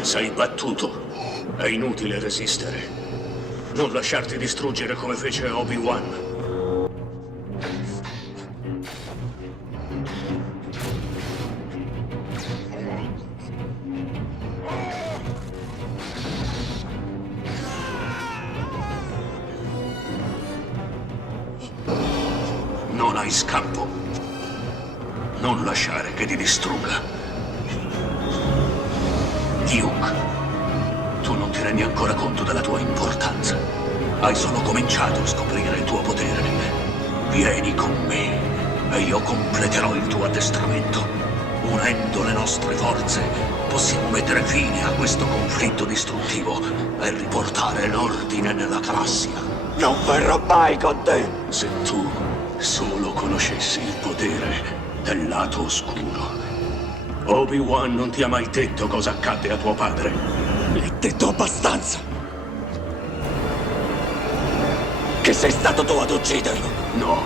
Sei battuto. È inutile resistere. Non lasciarti distruggere come fece Obi-Wan. Non hai scampo. Non lasciare che ti distrugga. Luke, tu non ti rendi ancora conto della tua importanza. Hai solo cominciato a scoprire il tuo potere. Vieni con me e io completerò il tuo addestramento. Unendo le nostre forze, possiamo mettere fine a questo conflitto distruttivo e riportare l'ordine nella galassia. Non verrò mai con te! Se tu solo conoscessi il potere del lato oscuro. Obi-Wan non ti ha mai detto cosa accadde a tuo padre. L'hai detto abbastanza! Che sei stato tu ad ucciderlo! No,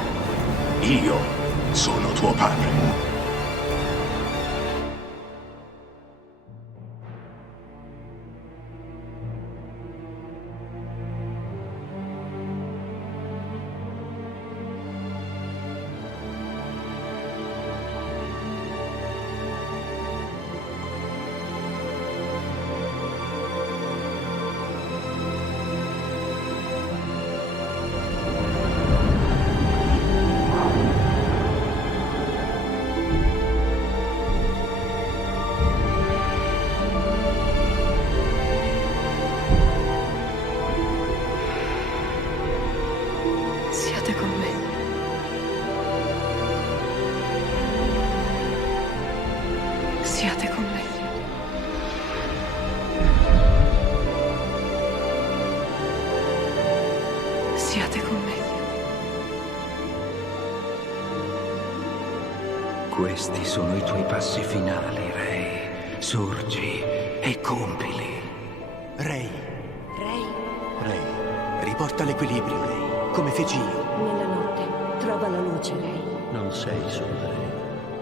io sono tuo padre. Siate con me. Siate con me. Siate con me. Questi sono i tuoi passi finali, Rey. Sorgi e compili. Rey, Rey, riporta l'equilibrio, Rey, come feci io. nella notte, trova la luce, Rey. Non sei sola.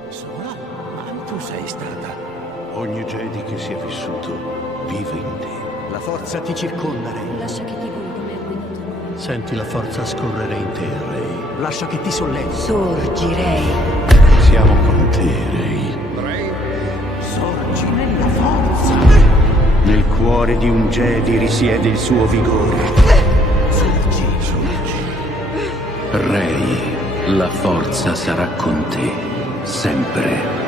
Sola? Ma tu sei stata. Ogni Jedi che sia vissuto vive in te. La forza ti circonda, Rey. Lascia che ti guidi come ha guidato noi. Senti la forza scorrere in te, Rey. Lascia che ti sollevi. Sorgi, Rey. Siamo con te, Rey. Sorgi nella forza. Nel cuore di un Jedi risiede il suo vigore. Sorgi. Rey, la forza sarà con te, sempre.